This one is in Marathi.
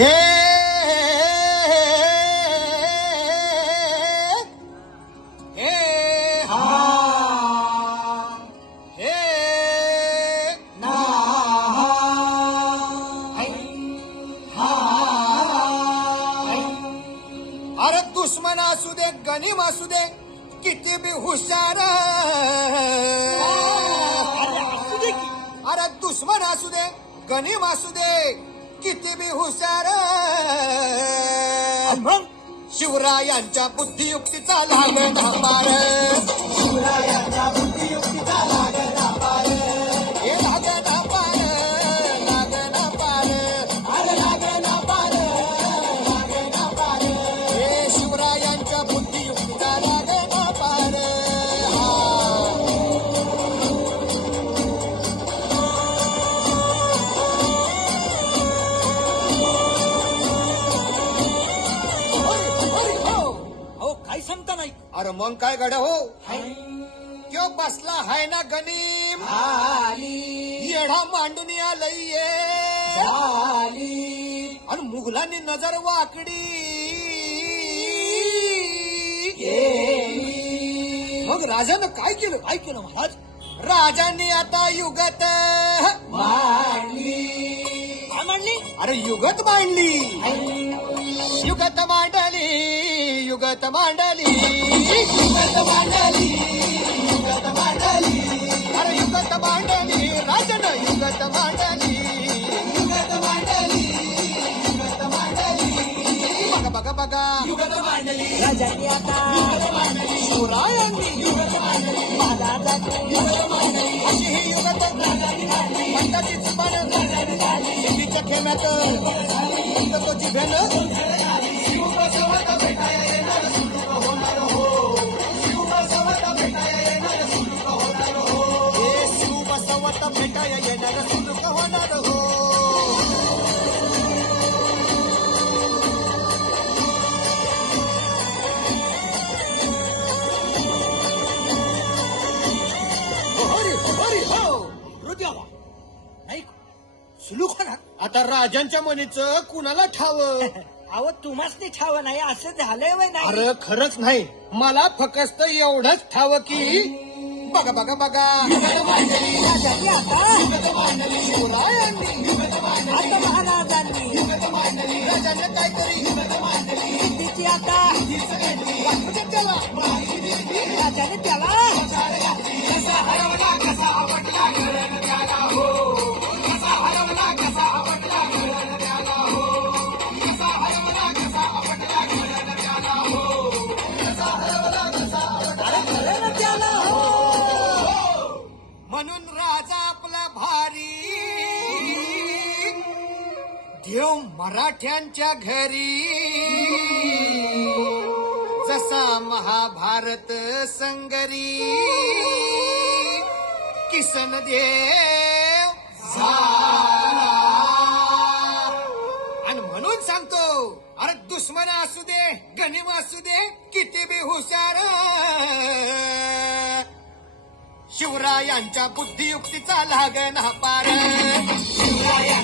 हे हे हा हे ना अरे दुश्मन असू दे गनीम असू दे किती बी हुशार अरे दुश्मन असू दे गनीम असू दे किती बी हुशार शिवरायांच्या बुद्धियुक्तीचा लागला पार शिवरायांच्या बुद्धियुक्तीचा लागला पार हे लागला पार लागला पार अरे लागला पार लागला पार हे शिवरायांच्या बुद्धियुक्तीचा लागला पार काही सांगता नाही. अरे मग काय गड्या हो त्यो बसला हाय ना गनीम येढा मांडून आलंय आणि मुघलांनी नजर वाकडी मग राजानं काय केलं महाराज? राजांनी आता युगत काय मांडली? अरे युगत मांडली युगत मांडली युगत मांडली युगत मांडली युगत मांडली अरे युगत मांडली राजानं युगत मांडली युगत मांडली युगत मांडली बघा बघा बघा युगत मांडली राजांनी आता युगत मांडली शिवरायांनी युगत मांडली महाराजांनी युगत मांडली अशी ही युगत पंताची चुपान देवीच्या खेम्यात तो जिभेन शिवप्रसवत भेटाया येणार सुलूक होणार हो शिवप्रसवत भेटाया येणार सुलूक होणार हो हे शिवप्रसवत भेटाया येणार सुलूक होणार हो हरी हरी हो हृदयाला नाही सुलूक होणार. आता राजांच्या मनीचं कुणाला ठावं अहो तुम्हाच नाही ठाव नाही असं झालंय वय नाही. अरे खरंच नाही मला फक्त एवढंच ठाव की बघा बघा बघा राजांनी आता शिवरायांनी आता महाराजांनी राजांनी काहीतरी बुद्धीची आता वाटतं त्याला राजाने त्याला म्हणून राजा आपला भारी देव मराठ्यांच्या घरी जसा महाभारत संगरी किसन देव झाला. आणि म्हणून सांगतो अरे दुश्मन असू दे गनिम असू दे किती बी हुशार शिवरायांच्या बुद्धियुक्तीचा लागण पार शिवराया